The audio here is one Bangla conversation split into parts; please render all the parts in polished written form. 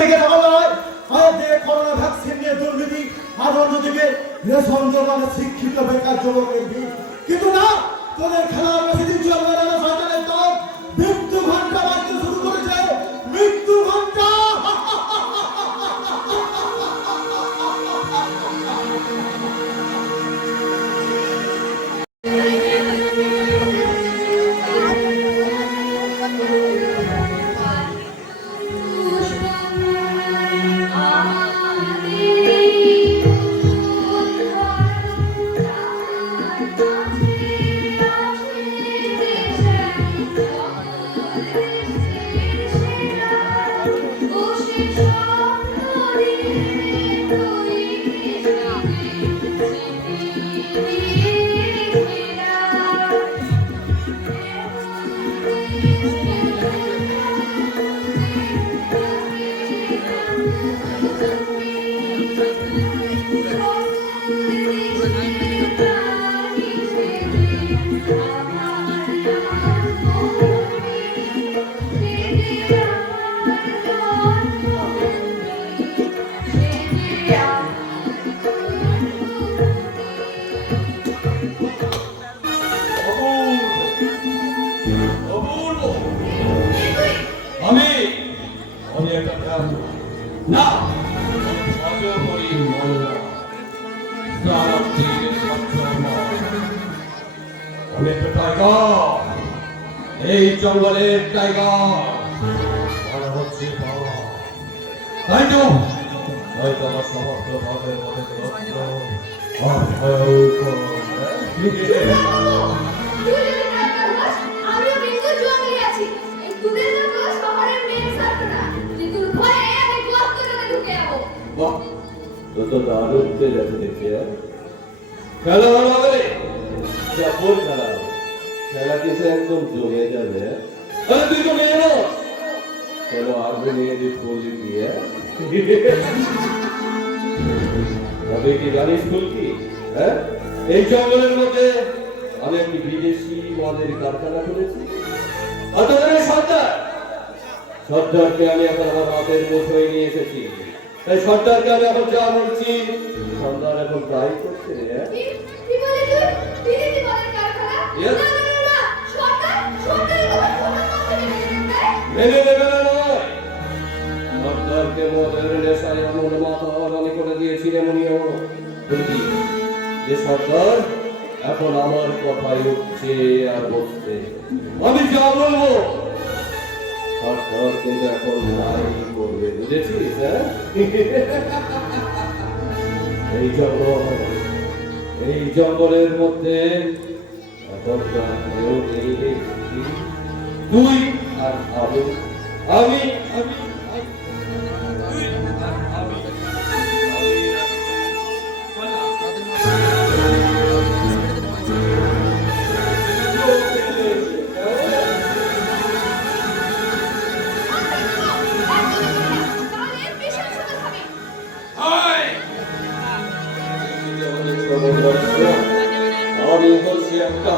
দিকে তাকানো হয় ভারতের করোনা ভ্যাকসিন নিয়ে দুর্নীতি আর অন্যদিকে রেশন যোগানে শিক্ষিত বেকার যুবকের ভিড়। কিন্তু না, তোদের খেলার প্রতিদিন চলবে না সরকারের দল। মৃত্যু ঘন্টা বাজতে শুরু করেছে, মৃত্যু ঘন্টা। না এই জঙ্গলের টাইগার হচ্ছে তাই তো হয়তো আমার সমস্ত ভাবের মধ্যে তো দারুণ যাচ্ছে দেখছি খেলা ভালো হবে কেমন খেলা খেলা কিন্তু একদম জমে যাবে আরে তুই তো মেয়ে না চলো আগে নিয়ে দিয়ে পড়লি দিয়ে তবে কি জানিস ফুল কি হ্যাঁ এই জঙ্গলের মধ্যে আমি একটি বিদেশি মদের কারখানা করেছি আর তোদের সর্দারকে আমি এখন আমার হাতের মুঠোয় নিয়ে এসেছি তাই সর্দারকে আমি এখন যা বলছি সর্দার এখন তাই করছে মেনে নেবে না সর্দারকে মদের নেশায় এমন মাথা রানি করে দিয়েছি এমনিও যে সর্দার এখন আমার কথাই উঠছে আর বসছে আমি যা বলবো সরকার কিন্তু এখন নাই করবে বুঝেছিস হ্যাঁ এই জঙ্গলের মধ্যে তুই আর আমি আমি বলছি একটা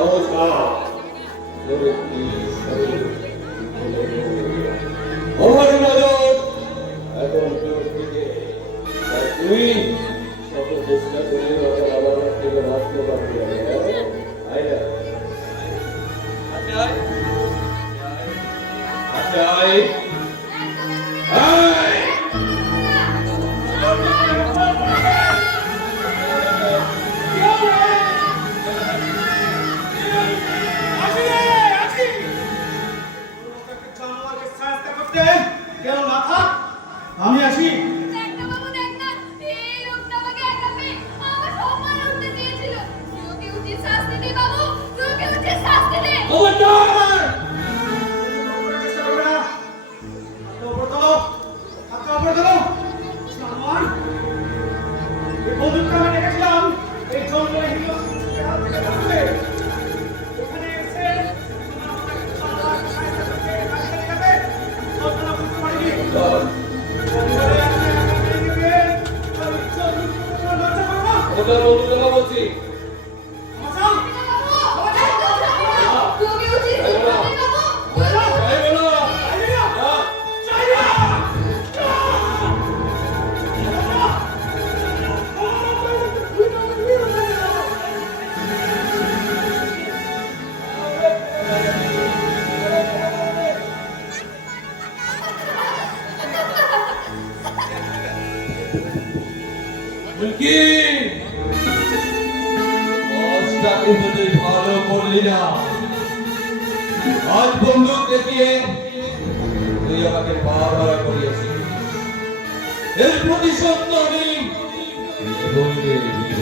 আমার নজর এখন তুই শত চেষ্টা করে আমার থেকে বাঁচতে পারবি আমি আসি বলছি কি কাজটা কিন্তু তুই ভালো করলি না। আজ বন্দুক দেখিয়ে তুই আমাকে পা ধরা করিয়েছিস। এর প্রতিশোধ তো আমি জীবনে নিব।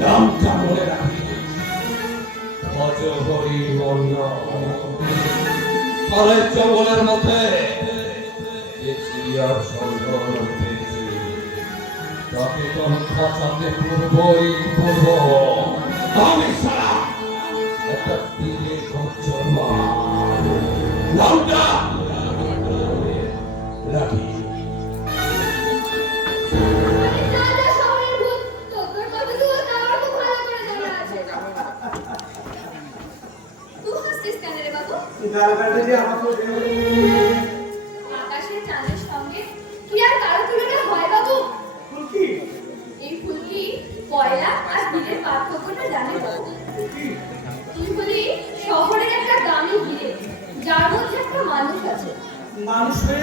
নামটা মনে রাখিস, অজহরি মন্ডল। কালের জঙ্গলের মধ্যে যে চিড়িয়ার সন্ধান পেয়েছি তাকে তো আমি খাঁচাতে পূর্বই পূর্ব আমি সারা একটা দিলে খচ্চর নামটা রাখি। রাজা শহরের ভূত, তোর কথা তো আমার খুব ভালো করে জানা আছে। তুই হাসছিস কেন রে বাবু? গালগালটা যে আমাকে আকাশের চাঁদের সঙ্গে কি আর কারো তুলনা হয় বাবু? ফুলকি এই ফুলকি কয়লা আর হীরের পার্থক্যটা জানে বাবু। তুই বলি শহরের একটা দামি হীরে, যার মধ্যে একটা মানুষ আছে। মানুষের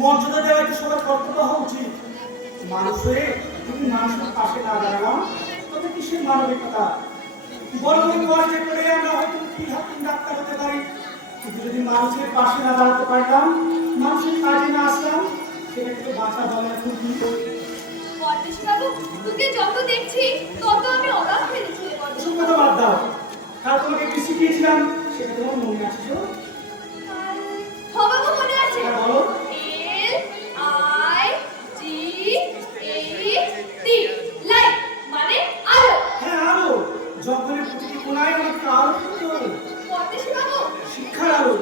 মর্যাদা দেওয়া একটা সবার কর্তব্য হওয়া উচিত। মানুষের তুমি মানুষের পাশে না দাঁড়ালাম তবে কিসের মানবিকতা? বড় বড় কলেজে করে আমরা হয়তো কি হাকিম ডাক্তার হতে পারি, কিন্তু যদি মানুষের পাশে না দাঁড়াতে পারতাম, মানুষের কাজে না আসলাম, সেটা কিন্তু বাঁচা হবে না। তুমি পরদেশ বাবু, তোকে যত দেখছি তত আমি অবাক হয়ে যাচ্ছি রে পরদেশ এসব বাবু। কথা বাদ দাও। কাল তোমাকে কি শিখিয়েছিলাম সেটা তোমার মনে আছে তো? বাবু মনে আছে? হ্যাঁ, বলো। LIGHT লাইট মানে আলো। হ্যাঁ, আলো। জঙ্গলের প্রতিটি কোনায় আমাকে আলো করতে হবে। পরদেশি বাবু, শিক্ষার আলো,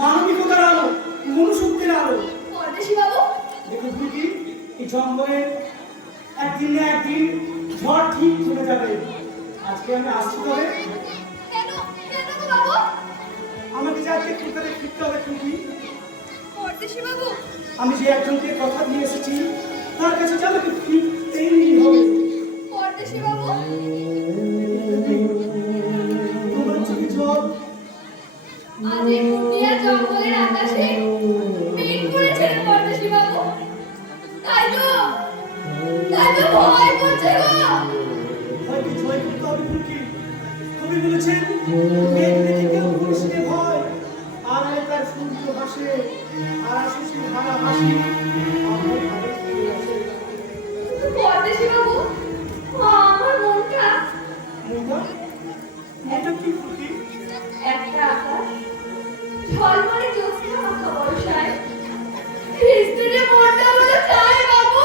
মানবিকতার আলো, মনুষ্যত্বের আলো। পরদেশি বাবু, দেখো বুঝি এই জঙ্গলে একদিন না একদিন ঝড় ঠিক চলে যাবে। আজকে আমি আসছি তবে কেন কেন গো বাবু? আমাকে যে আজকে কলকাতায় ফিরতে হবে খুবই। পরদেশি বাবু, আমি যে একজনকে কথা দিয়ে এসেছি তার কাছে যে আমাকে ফিরতেই হবে। পরদেশি বাবু, তোমার চোখে জল, আজ এই পুরুলিয়া জঙ্গলের আকাশে মেঘ করেছে রে পরদেশি বাবু। তাই তো ভয় করছে গো। ভয়কে জয় করতে হবে খুবই। কবি বলেছেন মেঘ দেখে কেউ করিস নে ভয়, আর তার সূর্য হাসে আর আসে হারা হাসি আমার ঘরে ফিরে আসে। পরদেশি বাবু, আমার মনটা মনটা মনটা কি খুবই একটা আকাশ ঝলমলে জ্যোৎস্না মাখা বর্ষায় ভিজতে যে মনটা বলে চায় বাবু।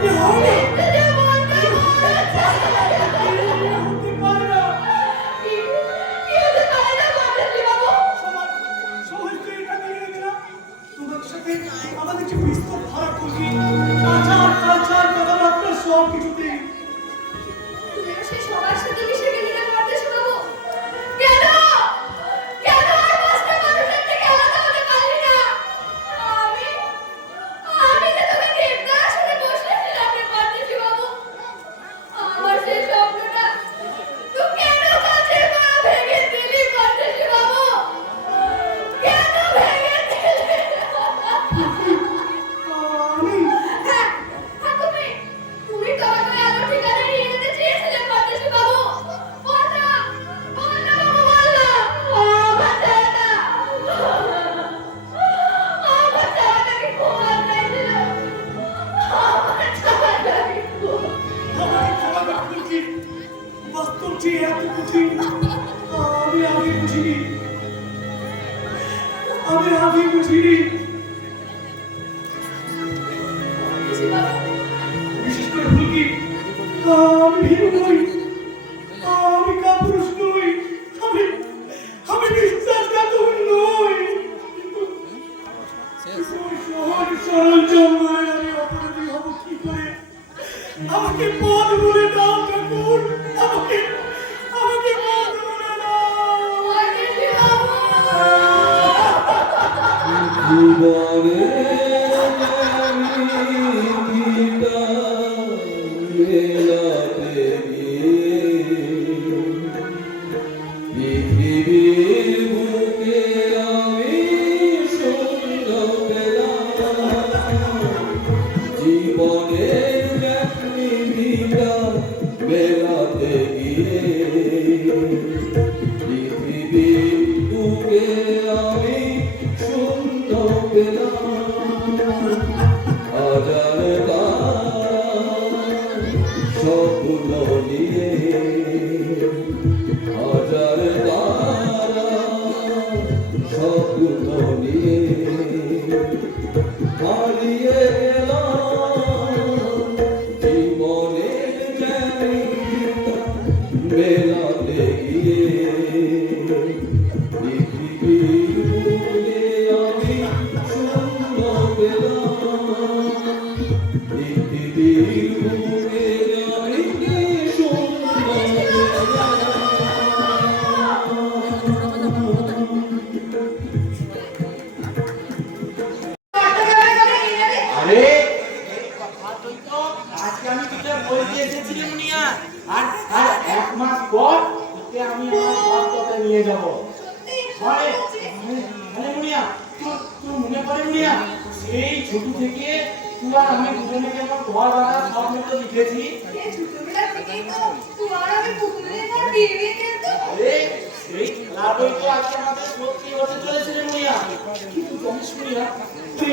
কি হবে ভিজতে যে মনটা বলে চায়। হতে পারে না। কি হতে পারে না পরদেশি বাবু? সবাই তো এটা মেনে নেবে না। তোমার সাথে আমাদের যে বিস্তর ফারাক খুবই কালচার কথাবার্তা সব কিছুতেই তুমিও সেই সবার সাথে মিশে গেলে না পরদেশি বাবু? কেন কেন আর পাঁচটা মানুষের থেকে আলাদা হতে পারলি না? আমি যে তোকে দেবদাস শুনে বসেছিলাম রে পরদেশি বাবু। আমার সেই স্বপ্নটা তুই কেন কাছের মারা ভেঙে দিলি পরদেশি বাবু? কেন ভেঙে দিলি? আমি হ্যাঁ, তুমি তো আমাকে আলোর ঠিকানা নিয়ে যেতে চেয়েছিলে পরদেশি বাবু। বল না বাবু, বল না। আমার ছেলেটা কি খুব অন্যায় ছিল? আমার ছেলেটা কি খুব আমাকে ক্ষমা করে খুবই বাস্তব যে এত কঠিন আমি আগে বুঝিনি। পরদেশি বাবু, বিশেষ করে ভুলকি আমি ভীরু নই, আমি কাপুরুষ নই, আমি বিশ্বাসঘাতক নই, কিন্তু ওই সহজ সরল জন্মায় আমি অপরাধী হব কি করে? আমাকে পথ বলে দাও ঠাকুর, আমাকে পথ বলে দাও। পরদেশি বাবু। জীবনে পৃথিবীর বুকে আমি শূন্য পেলাম। পেলাম হাজার স্বপ্ন নিয়ে হাজার স্বপ্ন নিয়ে হারিয়ে গেলাম জীবনের জায়গা মেলাতে গিয়ে পৃথিবীর বুকে আমি শূন্য পেলাম পৃথিবীর বুকে আমি শূন্য পেলাম আরে আজকে আমি তোকে বলতে এসেছিলাম মুনিয়া আর আর এক মাস পর তোকে আমি আমার বাচ্চাকে নিয়ে যাব আরে আরে মুনিয়া তুই মনে পড়ে মুনিয়া সেই ছোট থেকে তুই আর আমি দুজনে কেন ঘর বানার স্বপ্ন তো লিখেছি আরে সেই খেলা বই তো আজকে আমাদের সত্যি হতে চলেছে রে মুনিয়া কিন্তু জানিস মুনিয়া তুই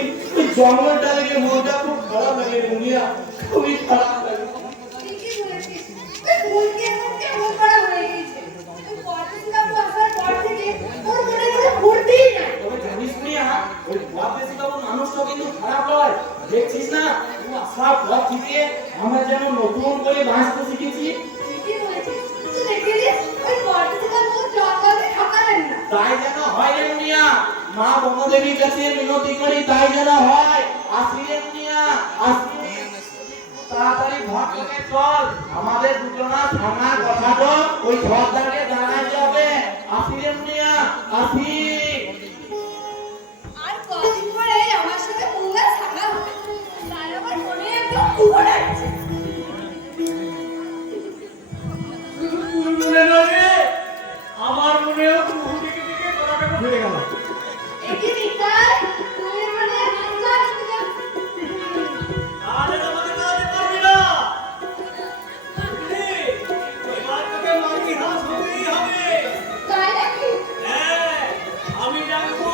জঙ্গলটা দেখে মনটা খুব খারাপ লাগে রে মুনিয়া খুবই খারাপ লাগে তবে জানিস মুনিয়া ওই বাপ বেশি বাবু মানুষটা কিন্তু খারাপ নয় দেখছিস না ও আসার পর থেকে আমরা যেন নতুন করে বাঁচতে শিখেছি তাই যেন হয় রে মুনিয়া মা বনদেবীর কাছে মিনতি করি তাই যেন হয় আসি রে মুনিয়া আসি তাড়াতাড়ি ঘর থেকে চল আমাদের দুজনা ভাঙা কথাটা ওই ঘরটাকে জানাতে হবে আসি রে মুনিয়া আসি আর কদিন পরে আমার সাথে পুঙ্গা ছাড়া হবে তাই আমার মনে একদম কুকুর আছে আমার মনেও তুমি দিকে দিকে করাটা ফিরে গেল একে নিতাই তুমি মনে হাঙ্গা আরে আমাকে দাঁড়াতে পারবি না এবার তোকে মাটি হাস হতেই হবে তাই নাকি হ্যাঁ আমি জানবো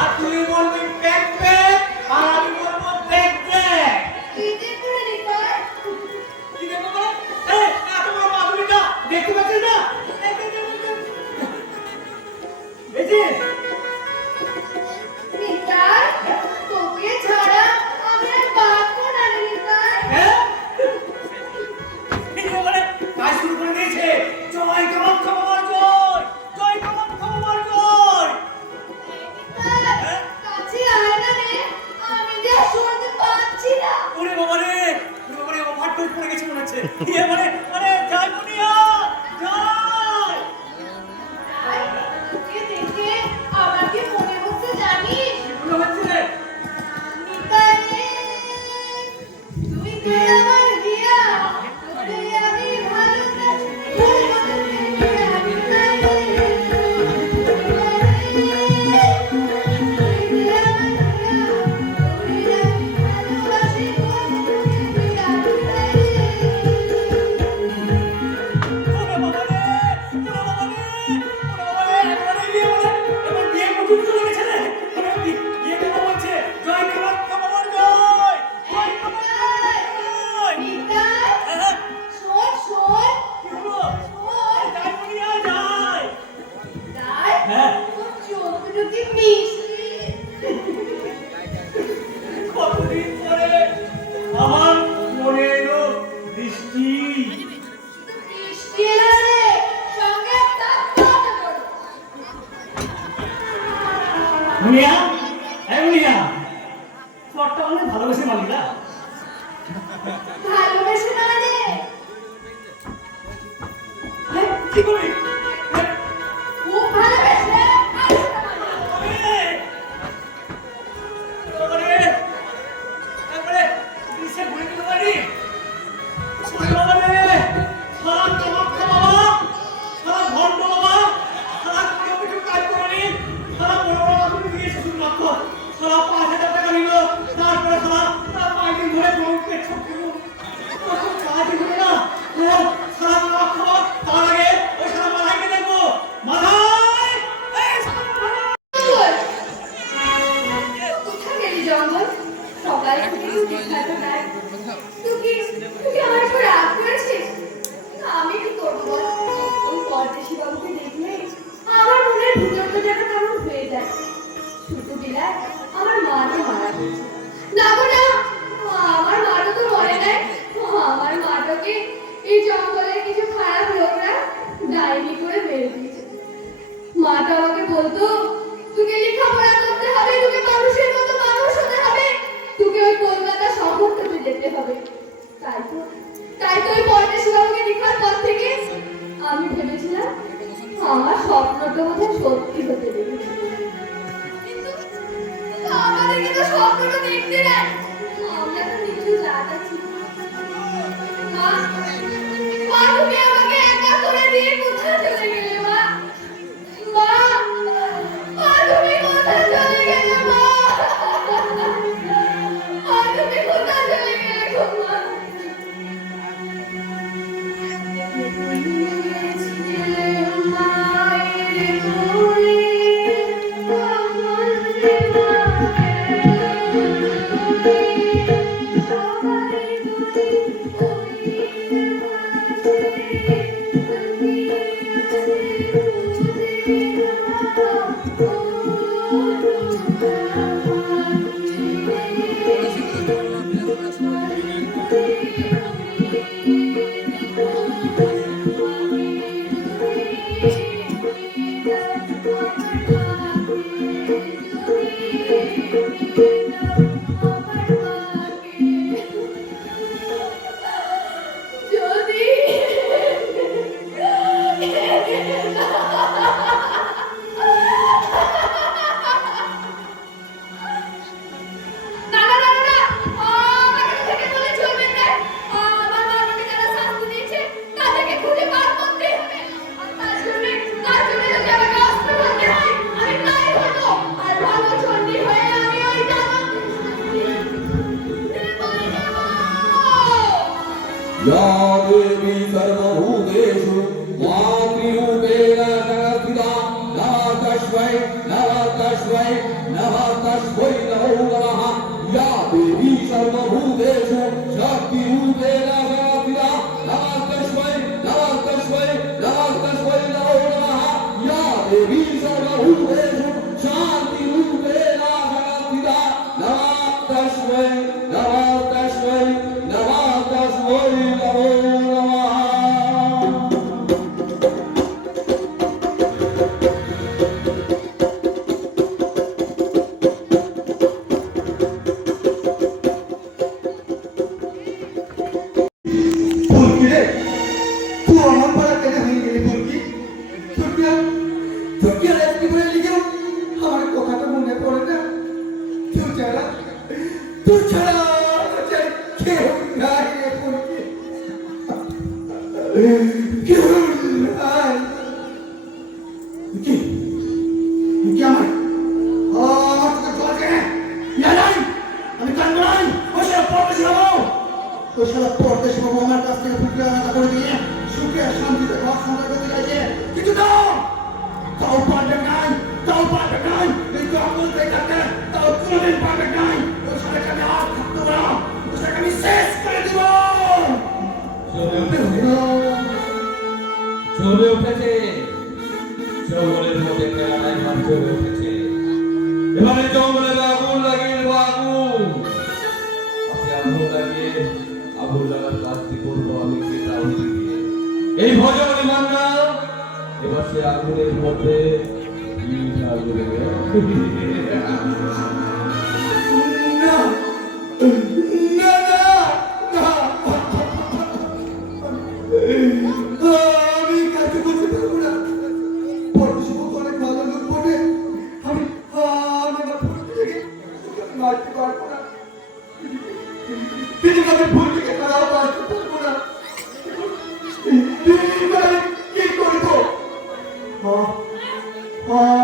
আর তুই বলবি প্যাক প্যাক আর আমি বলবো প্যাক প্যাক কি যে করে নিতাই কি দেখো বল এই এত বড় মাধুরীটা দেখতে পাচ্ছিস না বেজিস নিতাই তোকে ছাড়া আমি আর বাঁচবো না রে নিতাই হ্যাঁ এই বলে কাজ শুরু করে দিয়েছে জয় কামাখ্যা বাবার জয় জয় কামাখ্যা বাবার জয় নিতাই কাছে আয় না রে আমি যে শুনতে পাচ্ছি না ওরে বাবা রে ওভারডোজ পড়ে গেছে মনে হচ্ছে ইয়ে মানে মানে জয় মুনিয়া জয় তোকে দেখে আমার কি মনে হচ্ছে জানিস মনে হচ্ছে রে নিতাই রে, তুই যে আমার হিয়া তোরে আমি ভালোবাসি তুই আমার হিয়া নিতাই রে, তুই যে আমার হিয়া তোরে আমি ভালোবাসি তোরে হিয়া নিতাই রে। ওরে বাবা রে ওরে বাবা রে একবারে ইয়ে বলে এবার বিয়ে করতে চলে গেছে রে মানে বিয়ে করতে বলছে জয় কামাখ্যা বাবার জয় জয় কামাখ্যা জয় নিতাই, হ্যাঁ শোন শোন কি হলো শোন জয় মুনিয়া জয় তাই হ্যাঁ তোর চোখ দুটি মিষ্টি কতদিন পরে আমার মনে এলো বৃষ্টি বৃষ্টি এলো রে সঙ্গে একটা কথা বলো মুনিয়া এই মুনিয়া তোরটা অনেক ভালোবেসে মালি না ভালোবেসে না রে কি করবি খুব ভালোবেসে একবারে দিশে ঘুরে দিতে পারি বাবা রে সারা কামাখ্যা বাবা সারা ভণ্ড বাবা সারা কিছু কাজ করেনি সারা বড় বড় মাধুরী দিয়েছে শুধুমাত্র সারা 5,000 টাকা নিল তারপরে সারা 5 দিন ধরে ব্যাংকে ছুটি কাজ হলো না সারা কামাখ্যা বাবা তার আগে ওই সারা জঙ্গল সকাল থেকে তুই বিখ্যাত নাই তুই আমার উপর রাগ করেছিস আমি কি করবো বল ওই পরদেশি বাবুকে দেখলে আমার মনের ভিতরটা যেন কেমন হয়ে যায় ছোট বেলায় আমার মাকে মারা গেছে না গো না আমার মাটা তো মরে নাই আমার মাটাকে এই জঙ্গলের কিছু খারাপ লোকরা ডাইনি করে মেরে দিয়েছে মাটা আমাকে বলতো তোকে লেখাপড়া করতে হবে তোকে মানুষের মতো মানুষ হতে হবে তোকে ওই কলকাতা শহরটাতে যেতে হবে তাই তো ওই পরদেশি বাবুকে দেখার পর থেকে আমি ভেবেছিলাম আমার স্বপ্নটা বোধহয় সত্যি হতে দেবে কিন্তু আমাদেরকে তো স্বপ্নটা দেখতে নাই আমরা তো কিছু জানাচ্ছি মা মা তুমি আমাকে একা করে দিয়ে কোথায় চলে গেলে মা মা মা তুমি কোথায় চলে গেলে মা মা তুমি কোথায় চলে গেলে গো মা या देवी सर्वभूतेषु मातृरूपेण संस्थिता नमः तस्मै नमो नमः या देवी सर्वभूतेषु शक्तिरूपेण संस्थिता नमः तस्मै नमो नमः या देवी सर्वभूतेषु शान्तिरूपेण संस्थिता नमः तस्मै नमो চলে উঠেছে জঙ্গলের মধ্যে কেরানায় হাত চলে উঠেছে এবারে জঙ্গলে আগুন লাগিয়ে দেবো আগুন আগুন লাগিয়ে আগুন লাগার কাজটি করবো আমি এই ভজন মান্না এবার সে আগুনের মধ্যে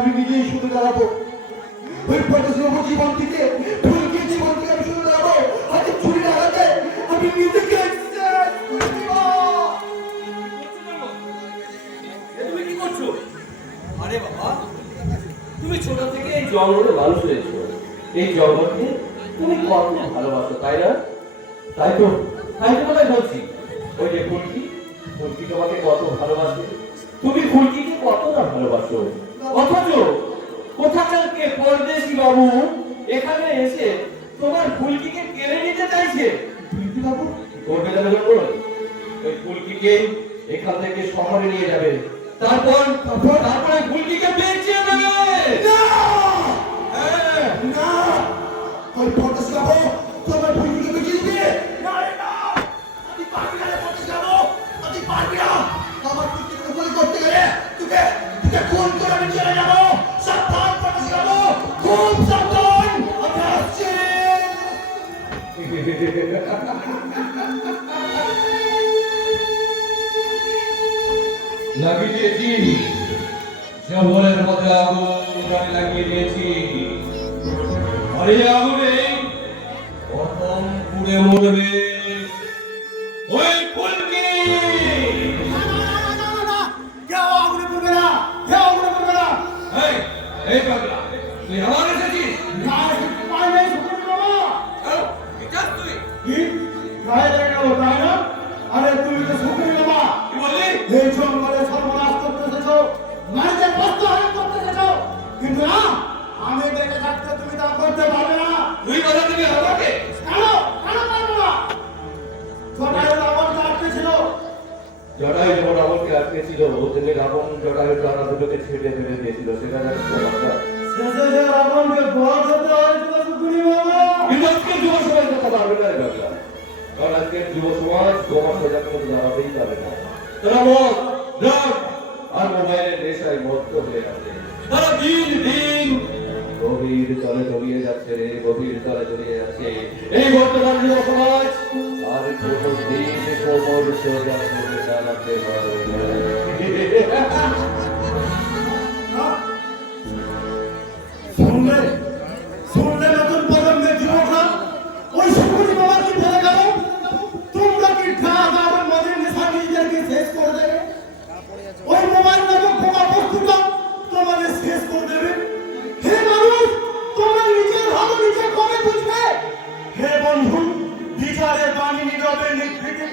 আমি নিজেই শুধু দাঁড়াবো ওই পরদেশি জীবন থেকে ফুলকে জীবন থেকে আমি শুধু দাঁড়াবো হাতে ছুরি লাগাতে আমি নিজেকে তুমি কি করছো? আরে বাবা তুমি ছোট থেকে এই জঙ্গলে মানুষ হয়েছো এই জঙ্গলকে তুমি কত ভালোবাসো, তাই না? তাই তো তোমায় বলছি, ওই যে ফুলকি তোমাকে কত ভালোবাসে, তুমি ফুলকিকে কত না ভালোবাসো, অথচ কোথাকার কে পরদেশি বাবু এখানে এসে তোমার ফুলকিকে কেড়ে নিতে চাইছে। ফুলকি বাবু করবে যাবে যখন ওই ফুলকিকে এখান থেকে শহরে নিয়ে যাবে, তারপরে ফুলকিকে বেঁচে দেবে। না, ওই পরদেশি বাবু তোমার ভূমিকে বেঁচে দিবে। না রে না, আমি পারবি না রে পরদেশি বাবু, আমি পারবি না। আমার কুকুরকে গুলি করতে গেলে তোকে খুন করে আমি চলে যাবো। সাবধান পরদেশি বাবু, খুব সাবধান। আমি আসছি। লাগিয়ে দিয়েছি জঙ্গলের মধ্যে আগুন লাগিয়ে দিয়েছি, আর এই আগুনে প্রথম পুড়ে মরবে ওই ফুলকি। কেউ আগুনে পড়বে না, কেউ আগুনে পড়বে না। এই পাগলা, তুই আমার এসেছিস? না, পাই নাই সুকুমার বাবা। তুই কি গায়ে লেগে গেল, তাই না? আরে তুমি তো সুকুমার বাবা। কি বললি? এই জঙ্গলে সর্বনাশ করতে এসেছো, মাটিতে বস্ত্র হরণ করতে এসেছো, কিন্তু না, আমি বেঁচে থাকতে তুমি তা করতে পারবে না। তুই কথা দিবি আমাকে? কেন পারবো না? জটায়ু রাবণকে আটকে ছিল। জটায়ু যখন রাবণকে আটকে ছিল, তিনি রাবণ জটায়ুর ডানা দুটোকে ছেড়ে ফেলে দিয়েছিল, সেটা জানিস তো? শেষে যে রাবণকে বধ হতে হয়েছিল সুকুমার বাবা। কিন্তু আজকে যুব সমাজ কথা পারবে না রে বাবা, কারণ আজকে যুব সমাজ তোমার সোজা কোনো দাঁড়াতেই পারে না। তারা মদ, ড্রাগ আর মোবাইলের নেশায় মত্ত হয়ে আছে। তারা দিন দিন গভীর তলে তলিয়ে যাচ্ছে রে, গভীর তলে তলিয়ে যাচ্ছে এই বর্তমান যুব সমাজ। আর কোনো দিন কোমর সোজা করে চালাতে পারবে না। শুনলে নতুন প্রজন্মের যুবকরা ওই সুকুমার বাবা কি বলে গেল? তোমরা কি ড্রাগ আর মদের নেশা নিজেদেরকে শেষ করে দেবে? ওই মোবাইল নামক বোমা বস্তুটা তোমাদের শেষ করে দেবে। হে মানুষ, তোমরা নিজের ভালো নিজে কবে বুঝবে? হে বন্ধু, বিচারের বাণী নীরবে নিভৃতে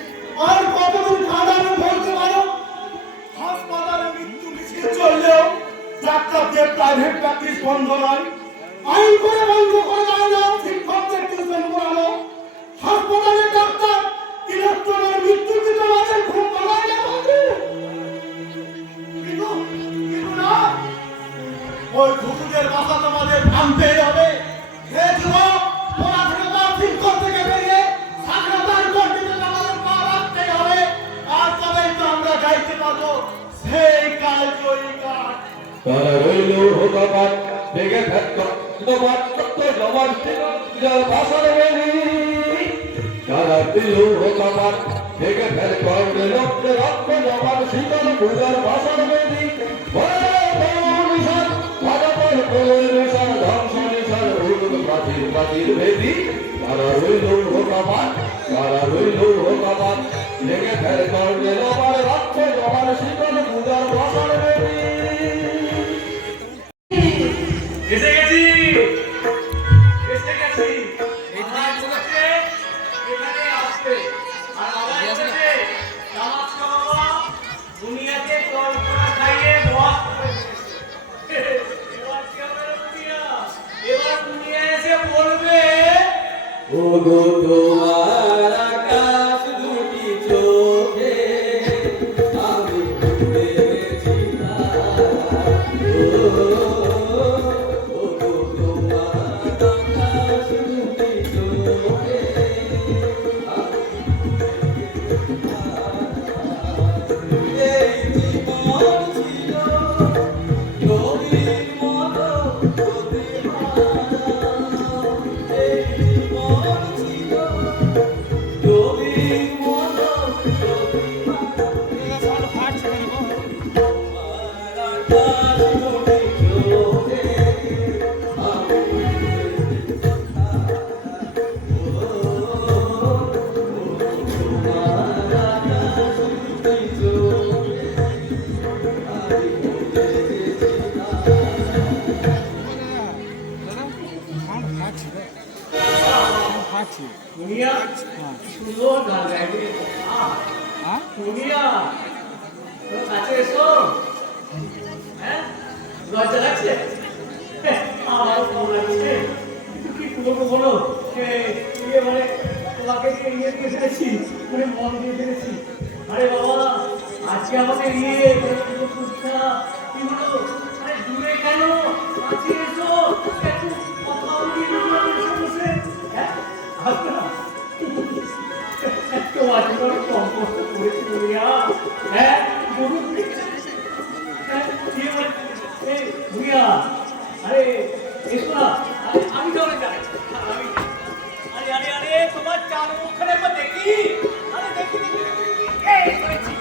আর কতদিন কাঁদানো বলতে পারো? হাসপাতালে মৃত্যু মিছিল চললেও ডাক্তারদের প্রাইভেট প্র্যাকটিস বন্ধ নয়, আইন করে বন্ধ করে দেয় না শিক্ষকদের টিউশন করানো। হাসপাতালে ডাক্তার তিলোত্তমার মৃত্যুকৃত মাঝে ঘুম পালায় না বন্ধু। কিন্তু না, ওই ঘুঘুদের বাসা তোমাদের ভাঙতেই হবে। হে যুবক, পড়াশোনা শিক্ষক থেকে বেরিয়ে স্বাধীনতার গণ্ডিতে আমাদের পা রাখতেই হবে। আর তবেই তো আমরা গাইতে পারবো সেই কাল জয়ী গান। তারা রইল হোকাবাদ ভেঙে ফেলতো তোমার তত্ত্ব জবান ছিল যার ভাষা নেবেনি। তারা দিল হোকাবাদ ভেঙে ফেল করবে রক্তে রক্ত জবান শীতল পূজার ভাষা নেবেনি। প্রাচীর ভেদি তারা রইল হোকাবাদ, তারা রইল হোকাবাদ ভেঙে ফেল করবে রক্ত জবান শীতল পূজার ভাষা নেবেনি। এসে গেছি, এসে গেছি। আমার বলেছে এখানে আসবে, আর আমার বলেছে নামাজ বাবা দুনিয়াকে কল্পনা খাইয়ে মত করে দিয়েছে। এবার কি হবে দুনিয়া? এবার দুনিয়া এসে বলবে ও গো তোমার আকাশ দুটি চোখে আমি ডুবে গেছি দুনিয়া সুন্দর গান গাইবে দুনিয়া তোর কাছে এসো হ্যাঁ লজ্জা লাগছে আমার ভালো লাগছে কিন্তু কি করবো বলো ইয়ে মানে তোমাকে ইয়ে দিয়ে ফেলেছি মানে মন দিয়ে ফেলেছি আরে বাবা আজকে আমাদের ইয়ে পরীক্ষা কি হলো আরে দূরে কেন কাছে এসো একটু কথা বলি বসে হ্যাঁ আসবে না একটু আজ করে কম কষ্ট করেছি দুনিয়া হ্যাঁ বলুন দুনিয়া আরে এসো না আমি চলে যাই আরে আরে আরে তোমার চার মুখখানে একবার দেখি আরে দেখি দেখি এই করেছি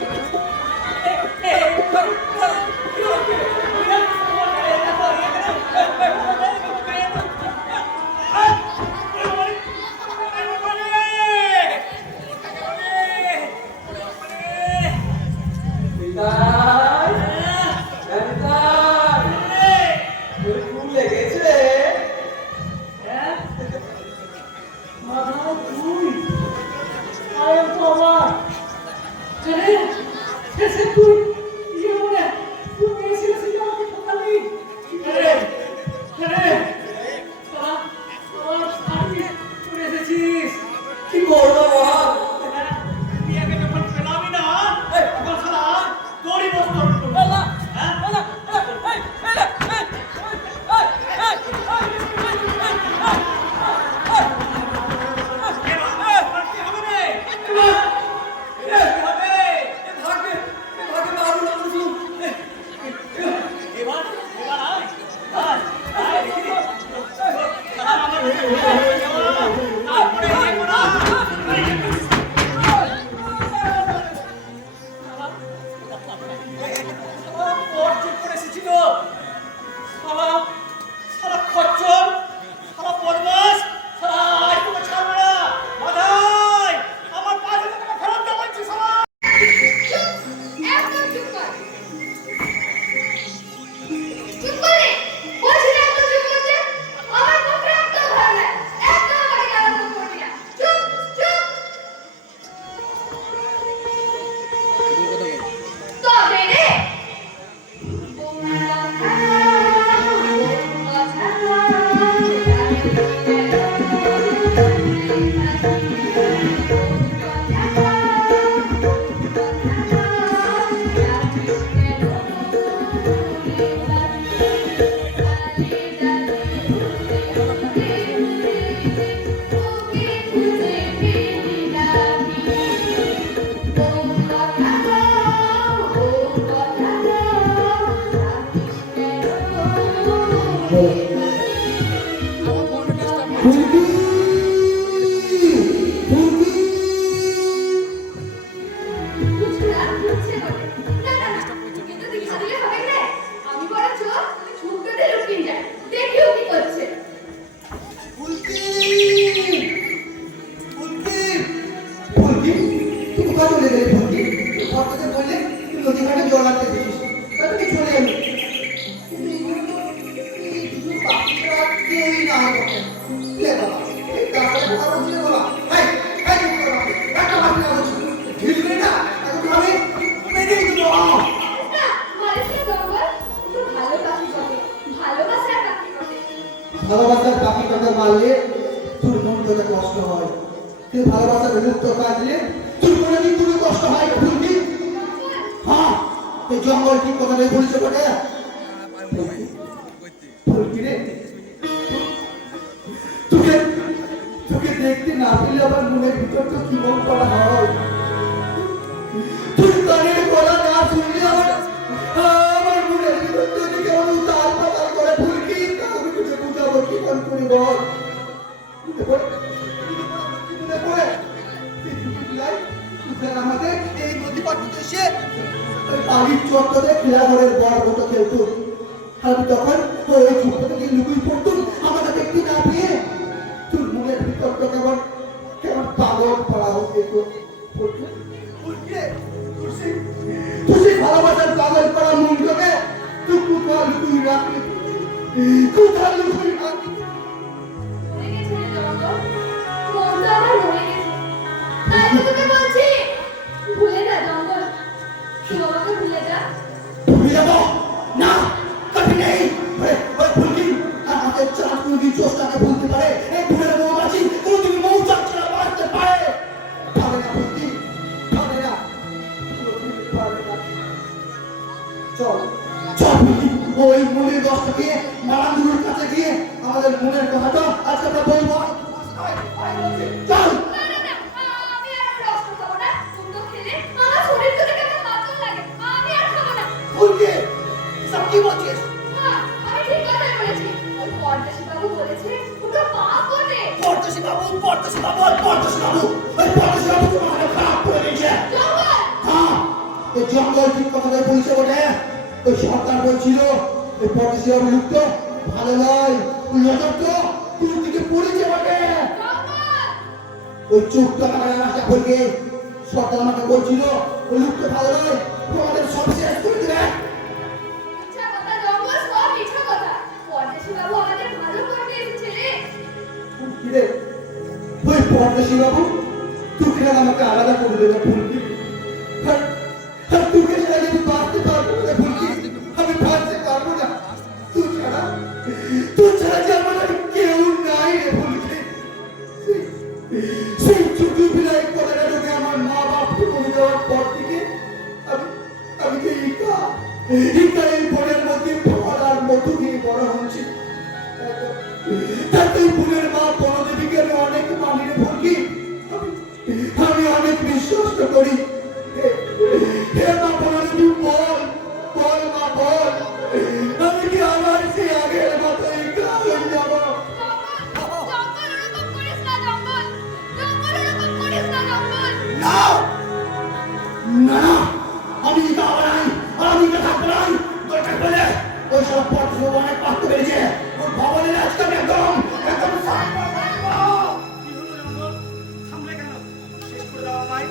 ভালোবাসার পাখি কথা মারলে তোর মন তোকে কষ্ট হয়, তুই ভালোবাসার মুক্ত কাটলে তোর মনে কি কোনো কষ্ট হয় ফুলকি? হ্যাঁ তুই জঙ্গল ঠিক কথা নেই বলিস বটে ফুলকি রে, তোকে তোকে দেখতে না পেলে আমার মনের ভিতর তো কি মন করা হয়। তুই কানের গলা না শুনলে আমার মনের ভিতর তো কেমন উতাল পাতাল করে ফুলকি, আমি তোকে বুঝাবো কি মন করি বল। আমাদের এই নদী পাঠিয়ে এসে বাড়ির চত্বরে খেলাঘরের বড় মতো খেলতো, আমি তখন ওই ছোট থেকে লুকুই পড়তুম আমাকে দেখতে না পেয়ে। তোর মনের ভিতরটা কেমন কেমন পাগল পড়া হচ্ছে তো তুই ভালোবাসার পাগল পড়া মনটাকে তুই কোথাও লুকুই রাখলি, কোথাও লুকুই রাখলি। মন ভয় করছে। চল না, না, না, আমি আর রক্ত খাবো না। দুটো খেলে আমার শরীর থেকে কেমন মাতন লাগে। আমি আর খাবো না। ফুলকে সব কি বলছিস? হ্যাঁ, আমি ঠিক কথাই বলেছি। ওই পরদেশি বাবু বলেছে, দুটো পাপ বটে। পরদেশি বাবু ওই পরদেশি বাবু ওই পরদেশি বাবু তো মাথা খারাপ করে দিয়েছে। জঙ্গল! হ্যাঁ এই জঙ্গল ঠিক কথাটাই বলছে বটে। ওই সরকার বলছিল ওই পরদেশি বাবু লুপ্ত ভালো নয়, ওই নজর তো তুই দিকে পড়েছে বটে। জঙ্গল! ওই চোখ টাকা রাস্তা বলবে সরকার আমাকে বলছিল ওই লুপ্ত ভালো নয়, তোমাদের সব শেষ করে দেবে। মিথ্যা কথা জঙ্গল, সব মিথ্যা কথা। পরদেশি বাবু আমাদের ভালো করতে এসেছে রে। কিরে ওই পরদেশি বাবু তুই কিনা আমাকে আলাদা করে দেবে ফুলকি। আর তোকে ছাড়া আমি বাঁচতে পারবো না ফুলকি, আমি বাঁচতে পারবো না। তুই ছাড়া যে আমার আর কেউ নাই রে ফুলকি। সেই ছোটবেলায় কথাটা তোকে আমার মা বাপকে বলে দেওয়ার পর থেকে আমি তো ইকা এই বনের মধ্যে ফল আর মধু খেয়ে বড় হচ্ছি। তাতে ফুলের মা বনদেবীকে আমি অনেক মানি রে ফুলকি, আমি অনেক বিশ্বাস করি। হে মা বনদেবী বল বল মা বল, আমি কি আবার সেই আগের মতোই হয়ে যাবো? জঙ্গল, ওরকম করিস না জঙ্গল। জঙ্গল, ওরকম করিস না জঙ্গল। না না আমি কি আবার নাই, আর আমি কি থাকবো নাই। দরকার বলে ওই সব পথ অনেক পাক পেরেছে। ওর ভবনের আজকে আমি একদম সাইড করে দেবো। কি হলো জঙ্গল? থামলে কেন? শেষ করে দাও আমায়।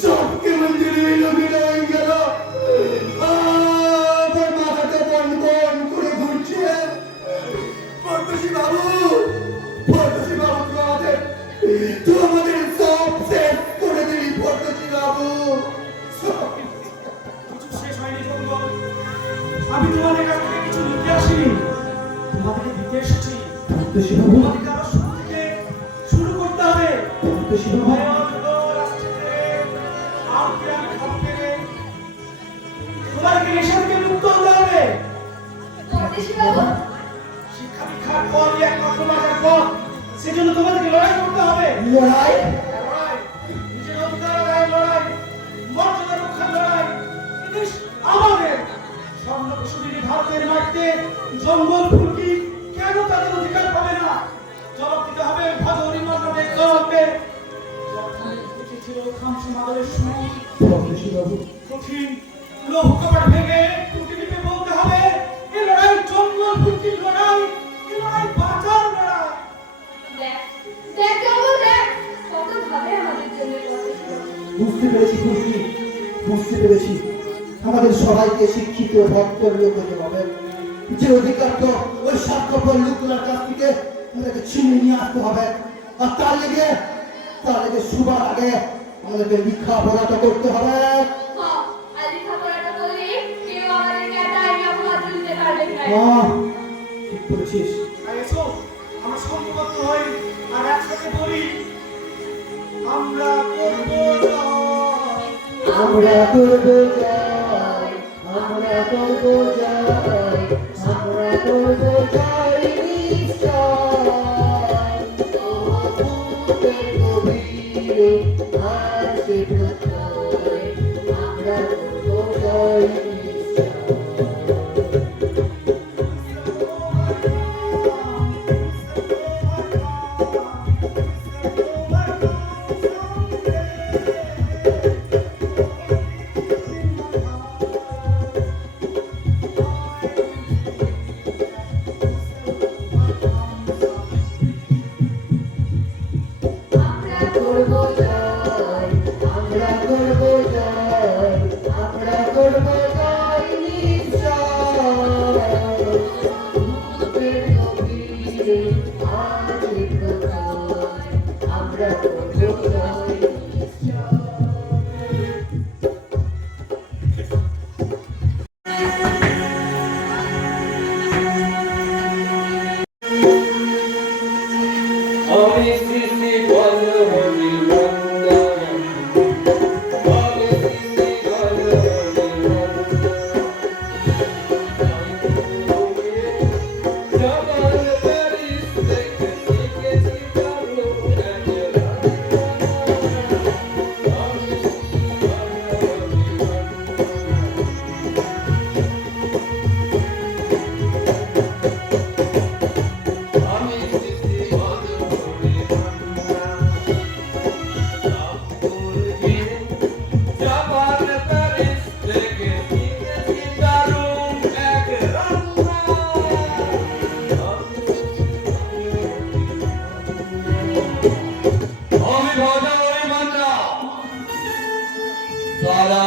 সব কেমন করে এলো বেরো হয়ে গেল। আমার মাথাটা বন বন করে ঘুরছে। পরদেশি বাবু তুই আমাদের সব শেষ করে দিলি পরদেশি বাবু। কিছু শেষ হয়নি জঙ্গল। আমি তোমাদের কাছ থেকে কিছু নিতে আসিনি, তোমাদেরকে দিতে এসেছি। পরদেশি বাবু তোমাদেরকে আবার শুরু থেকে শুরু করতে হবে। পরদেশি বাবু তোমাদেরকে নেশা থেকে মুক্ত হতে হবে। পরদেশি বাবু, শিক্ষা দীক্ষার পর একমাত্র বাঁচার পথ, সেজন্য তোমাদেরকে লড়াই করতে হবে। লড়াই লড়াই, নিজের অধিকার আদায়ের লড়াই, মর্যাদা রক্ষার লড়াই। এদেশ আমাদের। স্বর্ণ কিশোরী ভারতের মাটিতে জঙ্গল ফুলকি কেন তাদের অধিকার পাবে না? জবাব দিতে হবে ভাদরী মানবের গল্পে। ছিল খামসি মাদলের সুর, পরদেশি বাবু কঠিন লৌহ কপাট ভেঙে টুটি টিপে বলতে হবে এ লড়াই জঙ্গল ফুলকির লড়াই, এ লড়াই বাঁচার লড়াই। দেখ, দেখ জঙ্গল, দেখ। কত ভাবে আমাদের জন্য পরদেশি বাবু। বুঝতে পেরেছি খুশি, বুঝতে পেরেছি। আমাদের সবাইকে শিক্ষিত ভক্তর লোক হতে হবে। যে অধিকার তো ওই স্বার্থপর লোকগুলোর কাছ থেকে আমাদেরকে ছিনিয়ে নিয়ে আসতে হবে। আর তার লেগে সুবার আগে আমাদেরকে লেখাপড়া তো করতে হবে। হ্যাঁ, আর লেখাপড়াটা করলে কেউ আমাদেরকে আর ডাইনি অপবাদ দিতে পারবে না। ঠিক বলেছিস। তাই এসো আমরা সংঘবদ্ধ হই আর একসাথে বলি আমরা করব জয়। আমরা করব জয়, আমরা করব জয়, আমরা করব জয় নিশ্চয়। ও ভূতের গভীরে আসে প্রত্যয়, আমরা করব জয় নিশ্চয়। তারা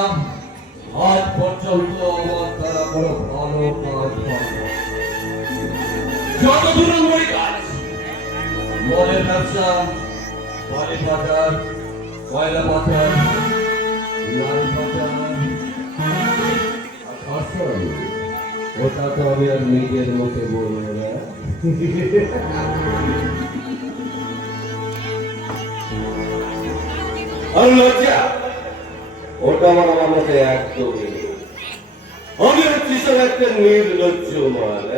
আজ পর্যন্ত আমার তারা কোনো ভালো কাজ করে যত দূর ওই কাজ মদের ব্যবসা বাড়ি বাজার কয়লা পাচার নারী পাচার আসল ওটা তো আমি আর নিজের মতো বলবো না আর লজ্জা ওটা আমার মতে একদমই নেই। আমি হচ্ছি সব একটা নির্লজ্জ মাল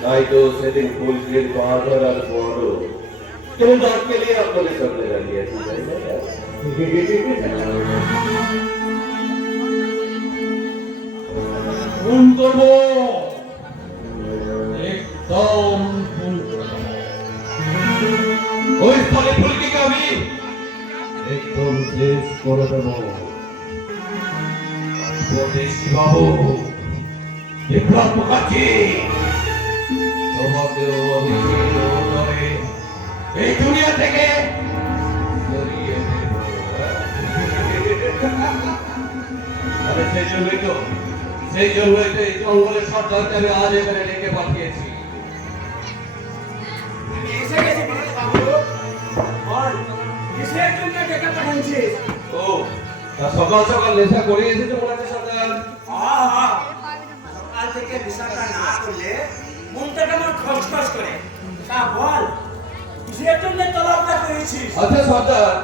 তাই তো সেদিন ফুলকির পা ধরার পরও কেমন দাঁতকে নিয়ে আপনাদের সামনে দাঁড়িয়েছি ফোন করবো একদম ফোন করবো ওই স্থলে ফুলকিকে আমি একদম শেষ করে দেব প্রদেশী বাবু বিপ্লব মুখার্জি তোমাকেও আমি চিরতরে এই দুনিয়া থেকে সরিয়ে দেব আরে সেই জন্যই তো এই জঙ্গলের সর্দারকে আমি আজ এখানে ডেকে পাঠিয়েছি এসে গেছি বাবু বল কিসের জন্য ডেকে পাঠিয়েছিস ও তা সকাল সকাল নেশা করে এসেছে মনে হচ্ছে সর্দার সকাল থেকে নেশাটা না করলে মনটা কেমন খসখস করে তা বল কিসের জন্য তলবটা করেছিস আচ্ছা সর্দার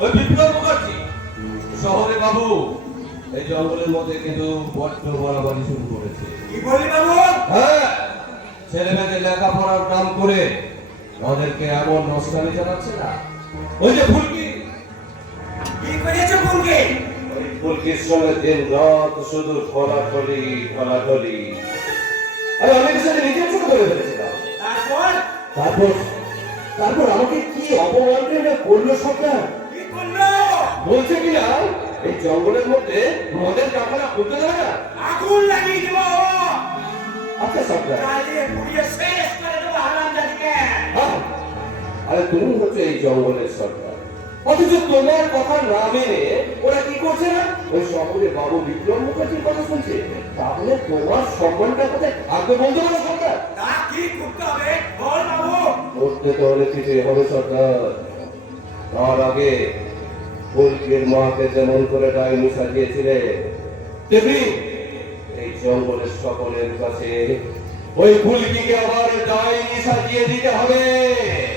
ওই বিপ্লব মুখার্জি শহরে বাবু এই জঙ্গলের মধ্যে কিন্তু বড্ড বাড়াবাড়ি শুরু করেছে কি বলি বাবু হ্যাঁ ছেলেমেয়েদের লেখাপড়ার নাম করে ওদেরকে এমন নষ্টামি চালাচ্ছে না ওই যে ফুলকি কি করেছে ফুলকে ওই ফুলকির সঙ্গে দিন রাত শুধু খোলাখলি খোলাখলি আমি অনেক সাথে নিজের ছোট করে ফেলেছিলাম তারপর তারপর আমাকে কি অপমানটা করলো সরকার কি করলো বলছে কিনা এই জঙ্গলের মধ্যে মদের কারখানা খুলতে দেবে না আগুন লাগিয়ে দেব আচ্ছা সরকার জ্বালিয়ে পুড়িয়ে শেষ করে দেবো হারামজাদিকে আরে তুমি হচ্ছে এই জঙ্গলের সরকার অথচ তোমার কথা না মেনে ওরা কি করছে না ওই শহরে বাবু বিপ্লব মুখার্জির কথা শুনছে তাহলে তোমার সম্মানটা কোথায় থাকবে বলতে পারো সরকার তা কি করতে হবে বল বাবু করতে তো অনেক কিছুই হবে সরকার তার আগে ফুলকির মাকে যেমন করে ডাইনি সাজিয়েছিলে তেমনি এই জঙ্গলের সকলের কাছে ওই ফুলকিকে আবার ডাইনি সাজিয়ে দিতে হবে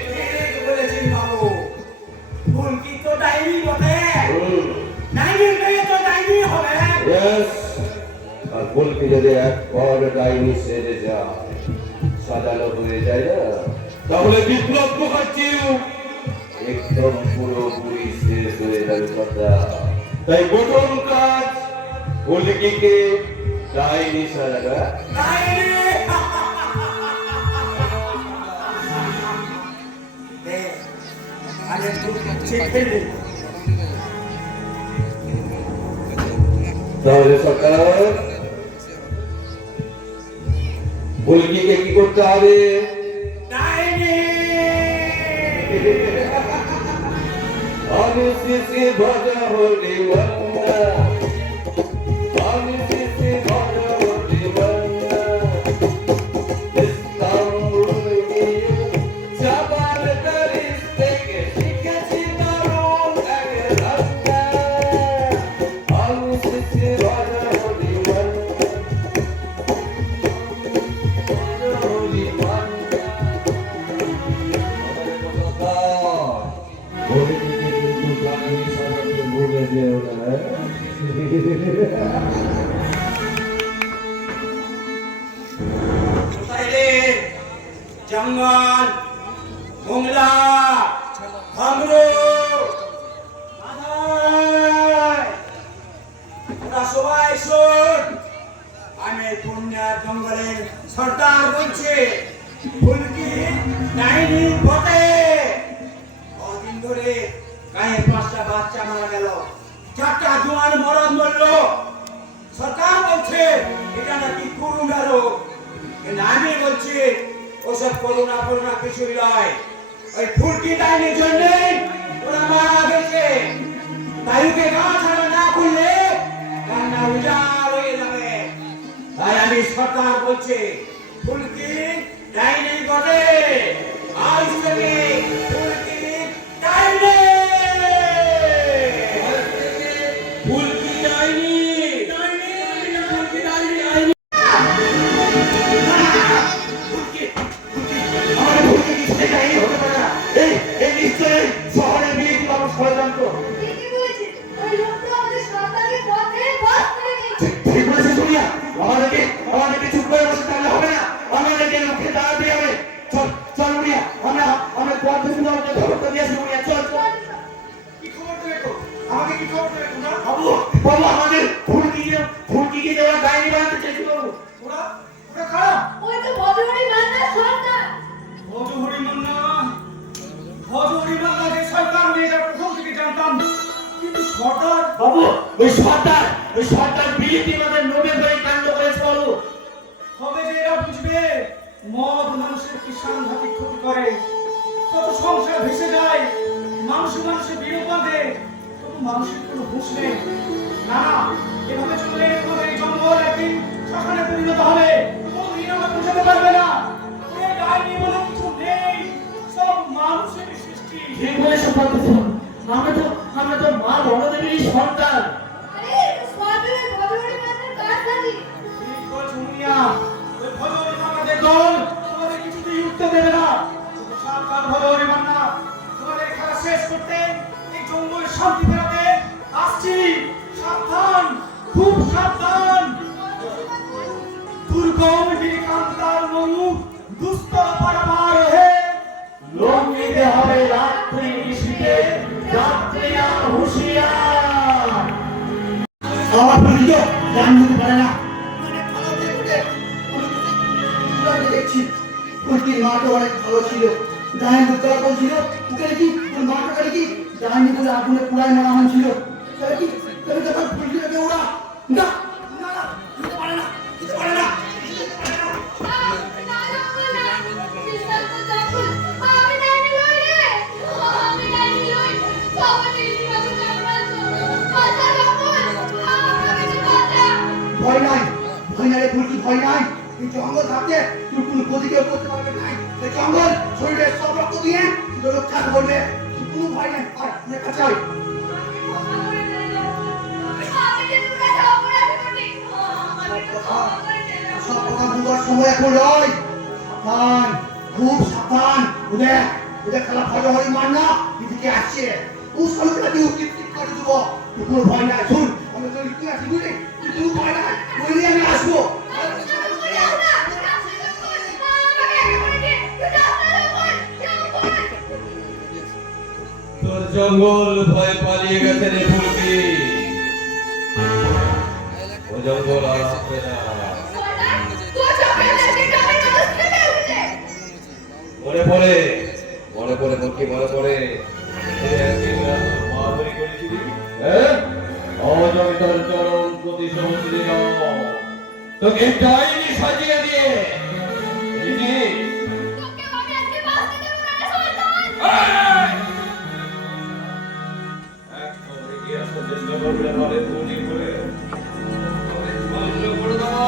ঠিক বলেছিস বাবু ফুলকি তো ডাইনি বটে হুম। ডাইনি মেয়ে তো ডাইনি হবে Yes, আর ফুলকি যদি একবার ডাইনি সেরে যায় সাজানো হয়ে যায় না তাহলে বিপ্লব মুখার্জিও একদম পুরোপুরি শেষ হয়ে যাবে কথা তাই প্রথম কাজ ফুলকিকে ডাইনি সাজানো ডাইনি আরে তুই শিখে নে তাহলে সরকার ফুলকিকে কি করতে হবে ডাইনি আমি শিশি ভজা হরি মন্না আমি শিশি ভজা হরি মন্না ইস্তাম্বুল গিয়ে যাবার তারিখ থেকে শিখেছি দারুণ এক রাস্তা আমি শিশি ভজা হরি মন্না হরি মন্না ওদিকে কিন্তু গাড়ি সাজাতে ভুলে যেও না কোথায় রে জঙ্গল মোংলা ভাঙড়ো ওরা সবাই শোন আমি পুণ্যা জঙ্গলের সর্দার বলছি ফুলকি ডাইনি বটে কদিন ধরে গায়ে 5টা বাচ্চা মারা গেল 4টা জোয়ান মরদ মরলো সরকার বলছে এটা নাকি করুণা রোগ কিন্তু আমি বলছি ওসব করুণা কিছুই নয় ওই ফুলকি ডাইনির জন্যই ওরা মারা গেছে তাইকে গা ছাড়া না করলে কান্না উজাড় হয়ে যাবে। তাই আমি সরকার বলছি, ফুলকি ডাইনি বটে, আজ থেকে ফুলকি ডাইনি। ফুলকি ডাইনি, ফুলকি ডাইনি, ডাইনি। আমার ফুলকি কিসে ডাইনি হতে পারে না? এই নিশ্চয়ই শহরে বিয়ে কি বাবা ষড়যন্ত্র। ঠিকই বলেছিস, ওই লোকটা আমাদের সন্তানকে পথে বাস করে দিয়েছে। ঠিক বলেছে সোনিয়া, আমাদেরকে চুপ করে বসে থাকলে হবে না, আমাদেরকে লক্ষ্যে দাঁড়াতে হবে। চল চল মুনিয়া, আমরা পথ ধরে আমাদের খবরটা দিয়ে আসি। মুনিয়া চল চল। কি খবর দেবে তো? আমাকে কি খবর দেবে তোমরা? বাবু আমাদের ফুলকিকে দেওয়া ডাইনি বানাতে চাইছি বাবু। ওরা ওরা কারা? ওই তো ভজহরি মান্নার সন্তান। ভজহরি মান্না, ভজহরি মান্নাকে সরকার নিয়ে যাওয়ার প্রথম থেকে জানতাম, কিন্তু সরকার বাবু ওই সরকার বিলিতি আমাদের নবে করে কাণ্ড করেছে বাবু। হবে যে এরা বুঝবে মদ মানুষের কি সাংঘাতিক ক্ষতি করে, কত সংসার ভেসে যায়, মানুষের বিরোধ বাঁধে, তবু মানুষের কোনো হুঁশ নেই। না এভাবে চললে তোমাদের এই জঙ্গল একদিন শ্মশানে পরিণত হবে, কোনদিন আমরা বুঝাতে পারবে না। এই ডাইনি বলে কিছু নেই, সব মানুষের সৃষ্টি। ঠিক বলেছো বাবু, আমরা তো মা বড়দেবীর সন্তান। আরে সরকারের ভজহরি মান্নার কারসাজি। ঠিক বলছো মুনিয়া, ওই ভজহরি মান্নাদের দল তোমাদের কিছুতেই উঠতে দেবে না। সাবধান ভজহরি মান্না, তোমাদের খেলা শেষ করতে, এই জঙ্গলে শান্তি ফেরাতে আসছি। সাবধান, খুব সাবধান। দুর্গম গিরিকান্তার মুখ দুস্তর পারাবার হে, লঙ্ঘিতে হবে রাত্রি নিশীথে, যাত্রীরা হুঁশিয়ার। আমার পুলিশ জ্ঞান দিতে পারে না। দেখছি ফুলকির মাটা অনেক ভালো ছিল, ডাইনি দুর্গা বলছিল ওকে কি ওর মাটা কি ডাইনি বলে আগুনে পুরাই মারা হয়েছিল। তাহলে কি তাহলে তখন ফুলকিটাকে ওরা না না না দিতে পারে না, দিতে পারে না। ভয় নাই রে ফুলকি, ভয় নাই। এই জঙ্গল থাকতে তুই কোনো ক্ষতি কেউ করতে পারবে না। এই জঙ্গল শরীরে সব রক্ত দিয়ে তুই রক্ষা করবে, কোনো ভয় নাই। আর কাছে আয়। সব কথা বলার সময় এখন নয়। সাবধান, খুব সাবধান। ওদের খেলা ভজহরি মান্না এদিকে আসছে, উৎসলকে তুই উচিত করে দেবো। তুই কোনো ভয় নাই। শুন আমি তোর কি আছি বুঝলি, তুই ভয় নাই বলি আমি আসবো। তোর জঙ্গল ভয় পালিয়ে গেছে রে ফুলকি, ও জঙ্গল আর আসবে না। মনে পড়ে ফুলকি, মনে পড়ে মাধুরী করেছিলি, হ্যাঁ? আজ আমি তোর চরম প্রতিশোধ নিলাম, তোকে ডাইনি সাজিয়ে দিয়ে। চেষ্টা করবে আমাদের গুলি করে করে দেবো।